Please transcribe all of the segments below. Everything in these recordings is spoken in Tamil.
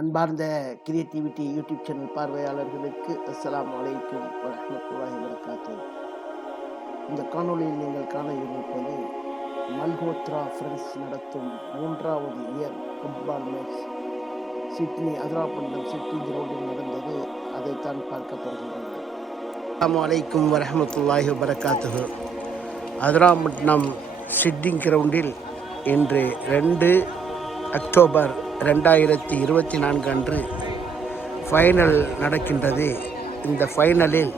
அன்பார்ந்த கிரியேட்டிவிட்டி யூடியூப் சேனல் பார்வையாளர்களுக்கு அஸ்ஸலாமு அலைக்கும் வரஹ்மத்துல்லாஹி வபரகாத்துஹு. இந்த காணொளியில் நீங்கள் காண இருப்பது மல்ஹோத்ரா ஃப்ரெண்ட்ஸ் நடத்தும் 3வது year football match Sydney Adirampattinam city கிரவுண்டில் நடந்தது. அதைத்தான் பார்க்க போகின்றது. அஸ்ஸலாமு அலைக்கும் வரஹ்மத்துல்லாஹி வபரகாத்துஹு. அதிராப்பட்டினம் சிட்டி கிரவுண்டில் இன்று 2 அக்டோபர் 2024 அன்று ஃபைனல் நடக்கின்றது. இந்த ஃபைனலில்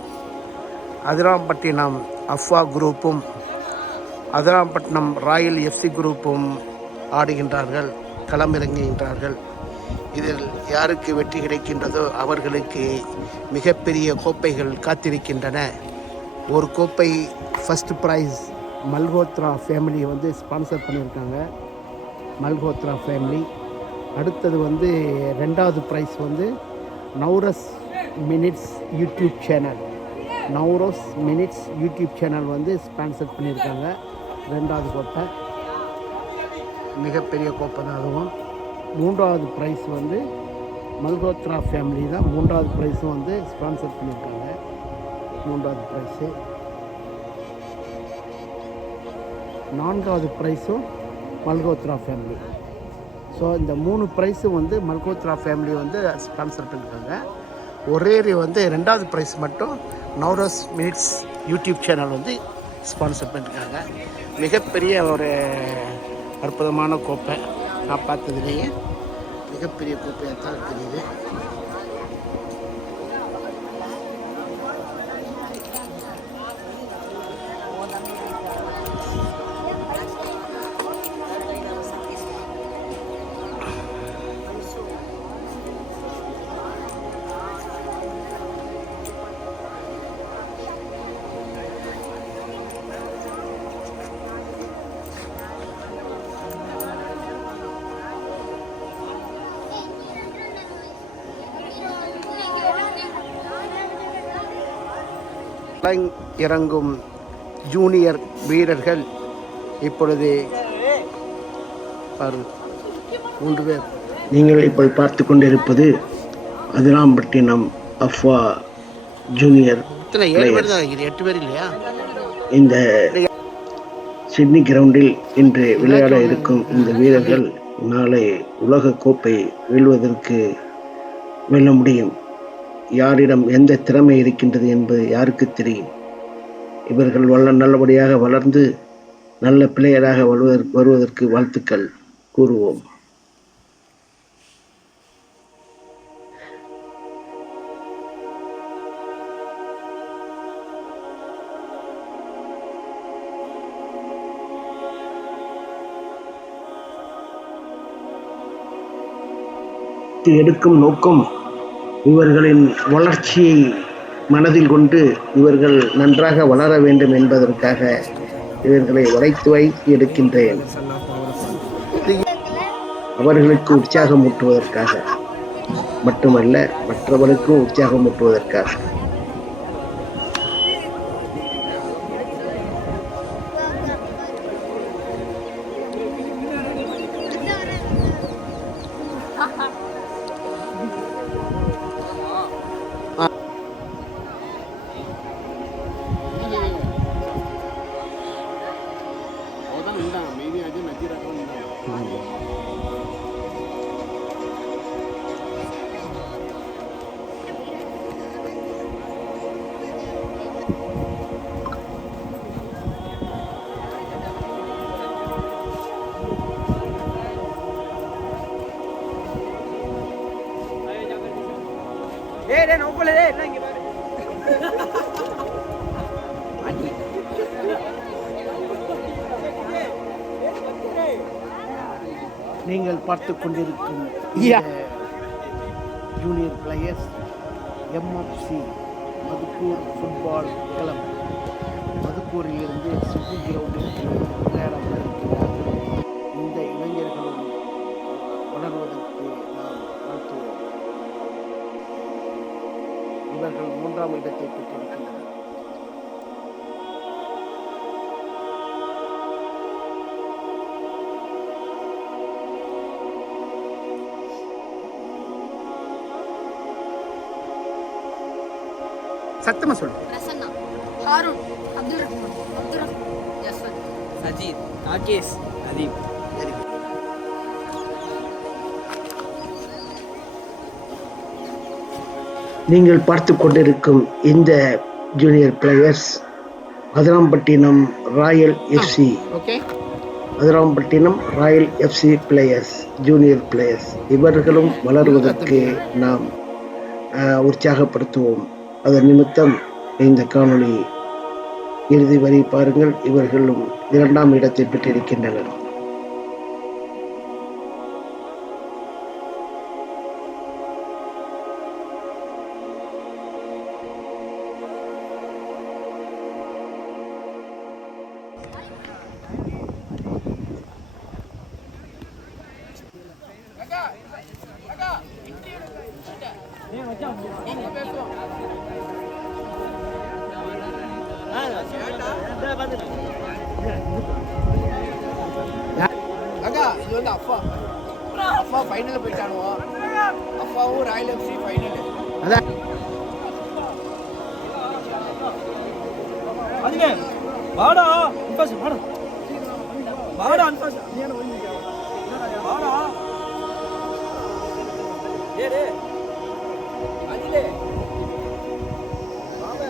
அதிராம்பட்டினம் அஃபா குரூப்பும் அதிராம்பட்டினம் ராயல் எஃப்சி குரூப்பும் ஆடுகின்றார்கள், களமிறங்குகின்றார்கள். இதில் யாருக்கு வெற்றி கிடைக்கின்றதோ அவர்களுக்கு மிகப்பெரிய கோப்பைகள் காத்திருக்கின்றன. ஒரு கோப்பை first prize Malhotra family sponsor பண்ணியிருக்காங்க. மல்ஹோத்ரா ஃபேமிலி. அடுத்தது 2வது prize Nauras minutes YouTube channel. Nauras minutes YouTube channel sponsor பண்ணியிருக்காங்க. 2வது கோப்பை மிகப்பெரிய கோப்பை தான். அதுவும் 3வது ப்ரைஸ் மல்ஹோத்ரா ஃபேமிலி தான் 3வது ப்ரைஸும் ஸ்பான்சர் பண்ணியிருக்காங்க. 3வது ப்ரைஸு. 4வது ப்ரைஸும் மல்ஹோத்ரா ஃபேமிலி. ஸோ இந்த 3 ப்ரைஸும் மல்ஹோத்ரா ஃபேமிலி ஸ்பான்சர் பண்ணியிருக்காங்க. ஒரே 2வது ப்ரைஸ் மட்டும் நௌரஸ் மினிட்ஸ் யூடியூப் சேனல் ஸ்பான்சர் பண்ணியிருக்காங்க. மிகப்பெரிய ஒரு அற்புதமான கோப்பை. நான் பார்த்ததுலேயே மிகப்பெரிய கோப்பையாக தான் இருக்குது. இறங்கும் ஜூனியர் வீரர்கள் இப்பொழுது 3 பேர். நீங்கள் இப்போ பார்த்து கொண்டிருப்பது அதிராம்பட்டினம் அஃபா ஜூனியர். 8 பேர் இல்லையா? இந்த சிட்னி கிரவுண்டில் இன்று விளையாட இருக்கும் இந்த வீரர்கள் நாளை உலக கோப்பை வெல்ல முடியும். யாரிடம் எந்த திறமை இருக்கின்றது என்பது யாருக்கு தெரியும்? இவர்கள் நல்லபடியாக வளர்ந்து நல்ல பிளேயராக வருவதற்கு வாழ்த்துக்கள் கூறுவோம். எடுக்கும் நோக்கம் இவர்களின் வளர்ச்சியை மனதில் கொண்டு இவர்கள் நன்றாக வளர வேண்டும் என்பதற்காக இவர்களை வளைத்து எடுக்கின்றேன். அவர்களுக்கு உற்சாகமூட்டுவதற்காக மட்டுமல்ல, மற்றவர்களுக்கும் உற்சாகமூட்டுவதற்காக. நீங்கள் பார்த்து கொண்டிருக்கும் junior players MFC Madukkur football club. மதுக்கூரில் இருந்து சிட்டி கிரவுண்டிற்கு விளையாட இருக்கிறார்கள். இந்த இளைஞர்களும் வளர்வதற்கு நாம் வாழ்த்துவோம். இவர்கள் 3ஆம் இடத்தை பெற்றிருக்கின்றனர். சத்தமாக சொல்லு. பிரசன்னா, ஹாரூன், அப்துல் ரஹ்மான், அப்துல் ரஹ்மான், ஜஸ்வந்த், சஜீத், ராகேஷ், அதீப். நீங்கள் பார்த்து கொண்டிருக்கும் இந்த junior players Adirampattinam Royal FC. Okay, Adirampattinam Royal FC players, junior players. இவர்களும் வளருவதற்கு நாம் உற்சாகப்படுத்துவோம். அதன் நிமித்தம் இந்த காணொளி இறுதி வரை பாருங்கள். இவர்களும் 2ஆம் இடத்தை பெற்றிருக்கின்றனர். அக்கா இது வந்து அப்பா ஃபைனலில் போயிட்டானுவோ. அப்பாவும் ராயல் எஃப்சி ஃபைனல். அதான் அதுங்க வாடா அன்பாஸ் வாடா வாடா அன்பாஸ் வாடா டேய் அதிலே வாங்க.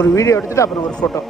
ஒரு வீடியோ எடுத்துட்டு அப்புறம் ஒரு ஃபோட்டோ.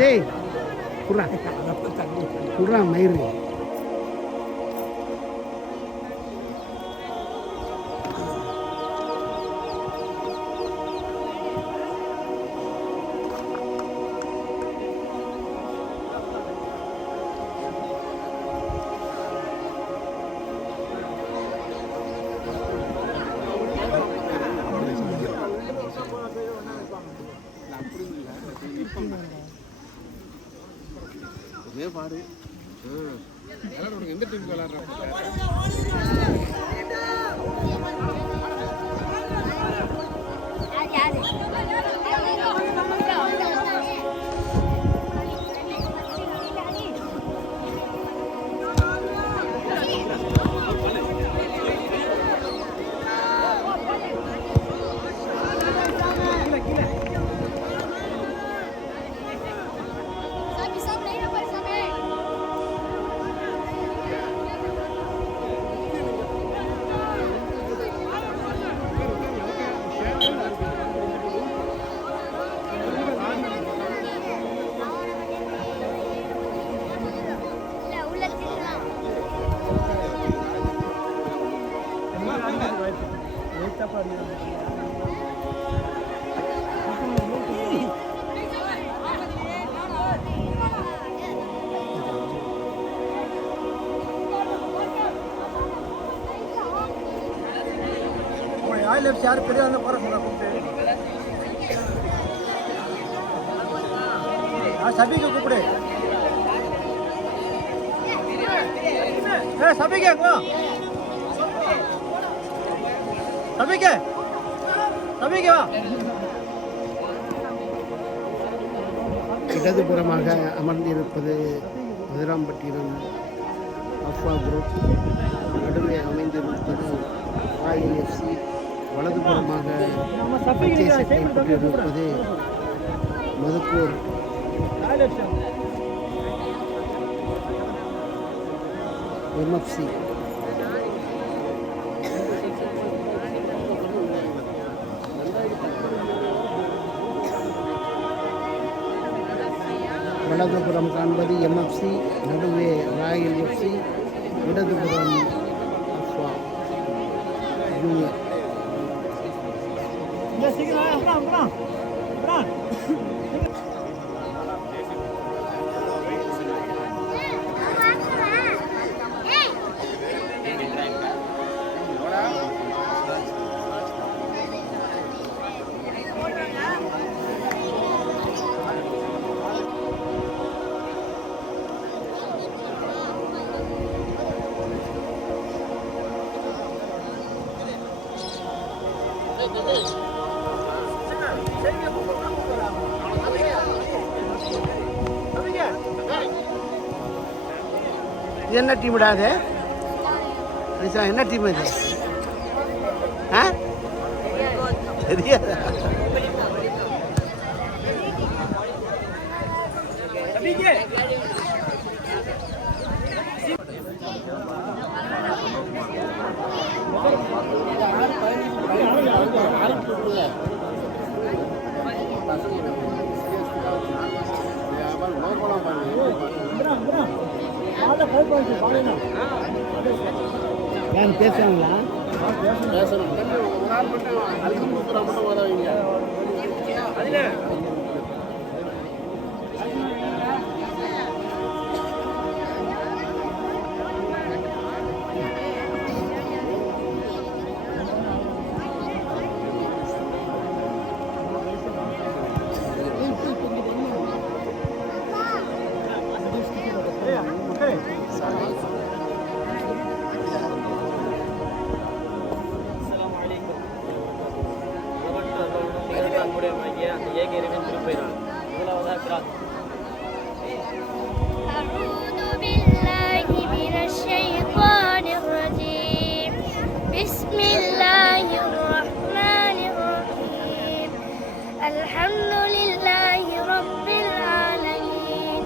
டேய் குர்ரா மயிறு. பாரு எந்த டீமுக்கு விளையாடுறாங்க? ராயல் எஃப்சி யார் பெரிய வந்து போகிற சொல்ல கூப்பிட்டு சபிக்கு கூப்பிடு சபிக்க சபிக்க சபிக்க வா இடதுபுறமாக அமர்ந்திருப்பது மதுராம்பட்டினம் அஃபா குரூப், நடுவே அமைந்திருப்பது ராயல் எஃப்சி, வலதுபுறமாக பச்சை சட்டை போட்டிருப்பது மதுக்கூர் எம்எஃப்சி. வலதுபுறம் காண்பது எம்எஃப்சி, நடுவே ராயல் எஃப்சி, இடதுபுறம் அஃபா ஜூனியர். இது என்ன டீம் விடாது? என்ன டீம் இது? ஆ தெரியாதா? யார் பேசுவாங்களா? பேசணும். ஒரு நாள் மட்டும் அதுக்கு மட்டும் வரவங்க. أعوذ بالله من الشيطان الرجيم. بسم الله الرحمن الرحيم. الحمد لله رب العالمين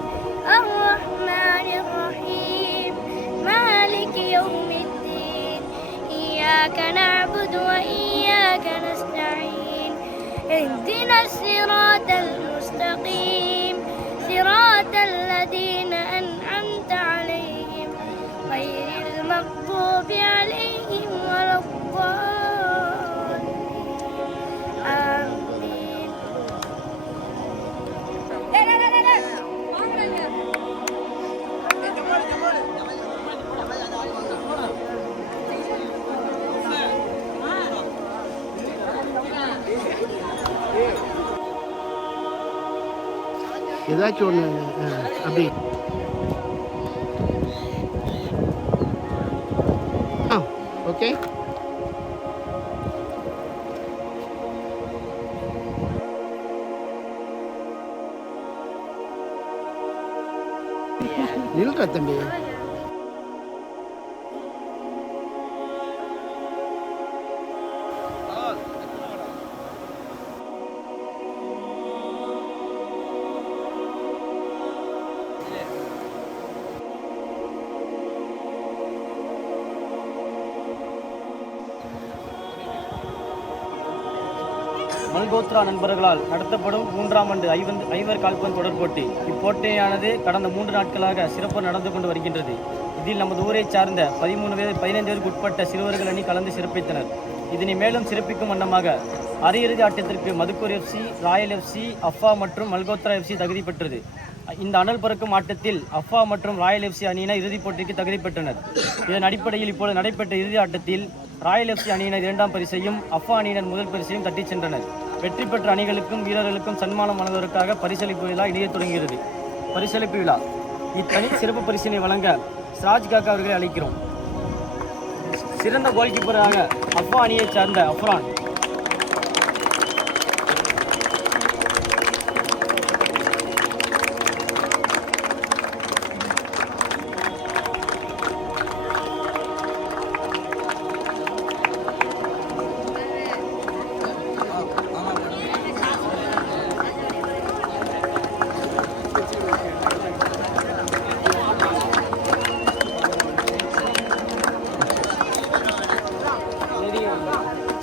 الرحمن الرحيم مالك يوم الدين. إياك نعبد وإياك نستعين. اهدنا الصراط المستقيم صراط الذين أنعمت عليهم غير المغضوب عليهم ولا الضالين. آمين. ஏதாச்சும் ஒன்று அப்படி ஓகே. நில்ற தம்பி. மல்கோத்ரா நண்பர்களால் நடத்தப்படும் 3ஆம் ஆண்டு ஐவர் கால்பந்து தொடர் போட்டி. இப்போட்டியானது கடந்த 3 நாட்களாக சிறப்பு நடந்து கொண்டு வருகின்றது. இதில் நமது ஊரைச் சார்ந்த 15 பேருக்கு உட்பட்ட சிறுவர்கள் அணி கலந்து சிறப்பித்தனர். இதனை மேலும் சிறப்பிக்கும் வண்ணமாக அரையிறுதி ஆட்டத்திற்கு மதுக்கூர் எஃப்சி, ராயல் எஃப்சி, அஃபா மற்றும் மல்கோத்ரா எஃப்சி தகுதி பெற்றது. இந்த அனல் பறக்கும் ஆட்டத்தில் அஃபா மற்றும் ராயல் எஃப்சி அணியினர் இறுதிப் போட்டிக்கு தகுதி பெற்றனர். இதன் அடிப்படையில் இப்போது நடைபெற்ற இறுதி ஆட்டத்தில் ராயல் எஃப்சி அணியினர் 2ஆம் பரிசையும் அஃபா அணியினர் முதல் பரிசையும் தட்டிச் சென்றனர். வெற்றி பெற்ற அணிகளுக்கும் வீரர்களுக்கும் சன்மானம் வழங்குவதற்காக பரிசளிப்பு விழா இணைய தொடங்குகிறது. பரிசளிப்பு விழா இத்தனி சிறப்பு பரிசினை வழங்க சிராஜ் காக்கா அவர்களை அழைக்கிறோம். சிறந்த கோல்கீப்பராக அஃபா அணியைச் சார்ந்த அஃப்ரான்,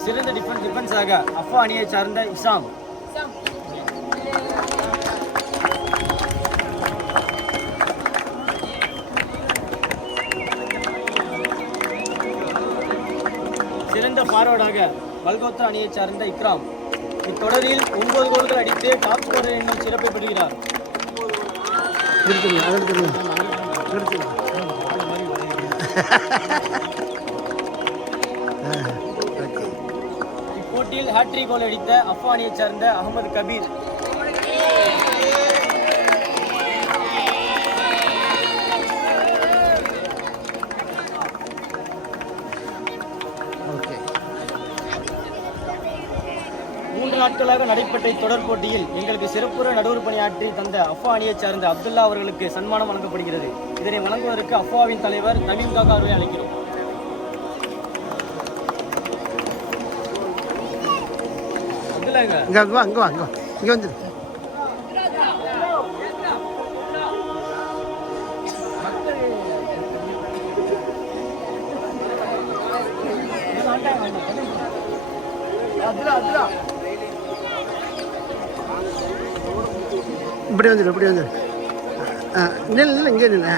சிறந்த டிஃபென்ஸாக அஃபா அணியைச் சார்ந்த இசாம், சிறந்த ஃபார்வர்டாக மல்கோத்ரா அணியைச் சார்ந்த இக்ராம். இத்தொடரில் 9 கோல்கள் அடித்து டாப் ஸ்கோரர் என்னும் சிறப்பை பெறுகிறார். இப்போட்டியில் ஹாட்ரிக் கோல் அடித்த அஃபா அணியைச் சார்ந்த அகமது கபீர். நாட்களாக நடைபெற்ற இத்தொடர் போட்டியில் எங்களுக்கு சிறப்புற நடுவர் பணியாற்றி தந்த அஃபா அணியைச் சார்ந்த அப்துல்லா அவர்களுக்கு சன்மானம் வழங்கப்படுகிறது. இதனை வழங்குவதற்கு அஃபாவின் தலைவர் தமீம் காக்கா அவர்களை அழைக்கிறோம். இப்படி வந்துடு நில் இங்கே நில்ல.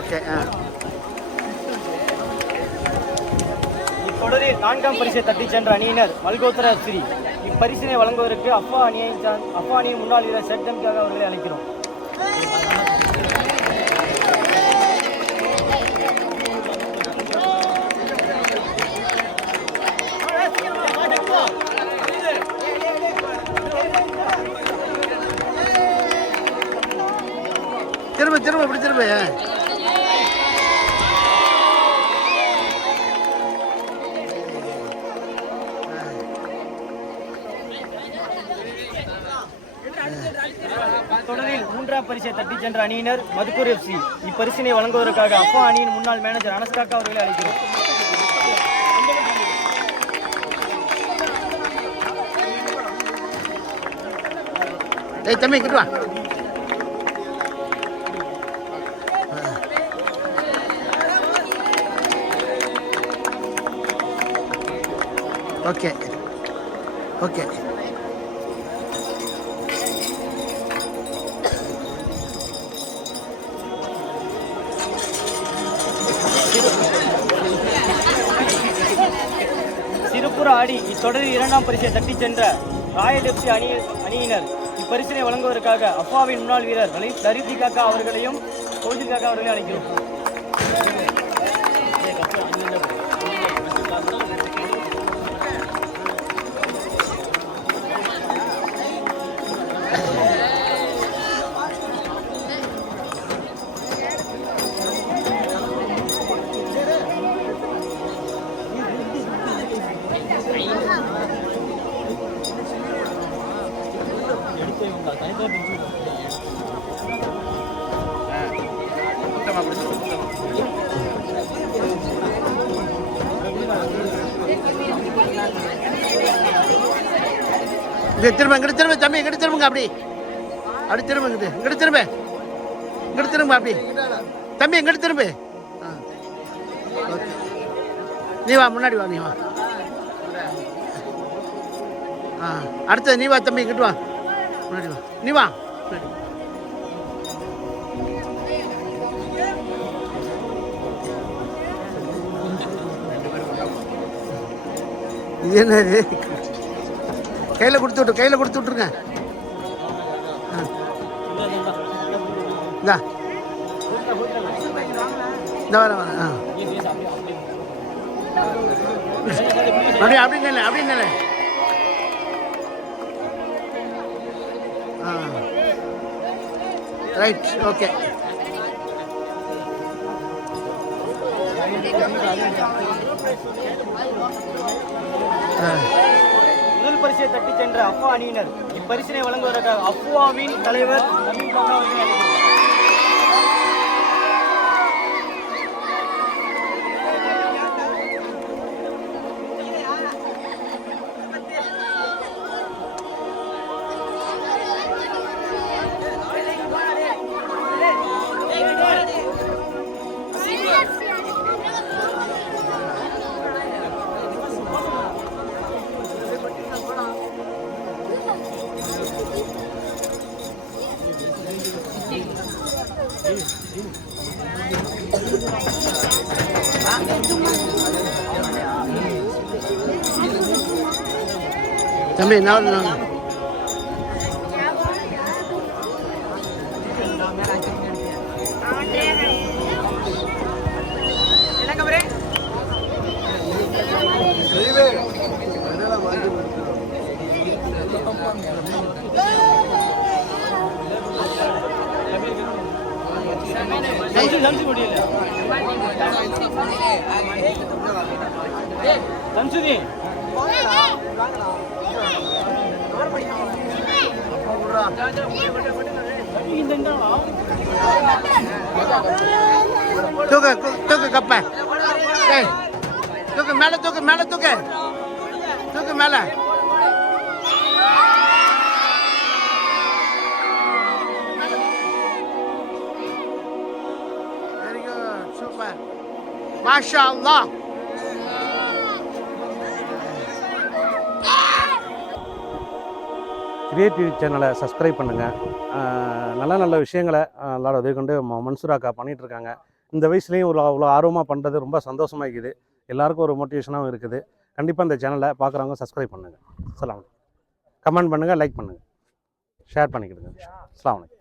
ஓகே. இத்தொடரில் 4ஆம் பரிசை தட்டிச் சென்ற அணியினர் மல்கோத்ரா எஃப்சி. இப்பரிசினை வழங்குவதற்கு அஃபா அணியின் முன்னாள் வீரர் ஷெட்டம் காக்கா அவர்களை அழைக்கிறோம். திரும்ப இப்படி திரும்ப. தொடரில் 3ஆம் பரிசை தட்டிச் சென்ற அணியினர் மதுக்கூர் எஃப்சி. இப்பரிசினை வழங்குவதற்காக அஃபா அணியின் முன்னாள் மேனேஜர் அனஸ் காக்கா அவர்களை அழைக்கிறோம். தம்பி கிட்ட வா. ஓகே. சிறப்புற ஆடி இத்தொடரில் 2ஆம் பரிசை தட்டிச் சென்ற ராயல் எஃப்சி அணியினர் இப்பரிசினை வழங்குவதற்காக அஃபாவின் முன்னாள் வீரர் லரிதி காக்கா அவர்களையும் கோஜி காக்கா அவர்களையும் அழைக்கிறோம். திரும்ப இங்கிட்டு திரும்ப தம்பி இங்கிட்டு திரும்புங்க. அப்படி திரும்ப இங்கிட்டு திரும்ப அப்படி தம்பி இங்கிட்டு திரும்ப. நீ வா, முன்னாடி வா. நீ வா. அடுத்தது நீ வா தம்பி, இங்கிட்டு வா. முன்னாடி வா. நீ வா. இது என்னது? கையில் கொடுத்து விட்ருங்க. இந்தா இந்த வரேன் வரேன் அப்படியே நிலை அப்படியே நிலை ரைட் ஓகே முதல் பரிசை தட்டி சென்ற அஃபா அணியினர் இப்பரிசினை வழங்குவதற்காக அஃபாவின் தலைவர் நவீன் பாபா அவர்களை அழைக்கிறோம். தம்பி நான் சம்சுதி தூக்கு தூக்கு கப்ப தூக்கு மேலே தூக்கு மேலே தூக்கு தூக்கு மேலே வெரி குட் சூப்பர் மாஷா அல்லாஹ் கிரியேட்டிவ் சேனலை சப்ஸ்கிரைப் பண்ணுங்கள். நல்ல நல்ல விஷயங்களை எல்லாரும் உதவி கொண்டு மன்சூராக்கா பண்ணிகிட்ருக்காங்க. இந்த வயசுலேயும் அவ்வளோ ஆர்வமாக பண்ணுறது ரொம்ப சந்தோஷமாக இருக்குது. எல்லாருக்கும் ஒரு மோட்டிவேஷனாகவும் இருக்குது. கண்டிப்பாக இந்த சேனலை பார்க்குறவங்க சப்ஸ்கிரைப் பண்ணுங்கள். அஸ்ஸலாமு அலைக்கும். கமெண்ட் பண்ணுங்கள், லைக் பண்ணுங்கள், ஷேர் பண்ணிக்கிடுங்க. அஸ்ஸலாமு அலைக்கும்.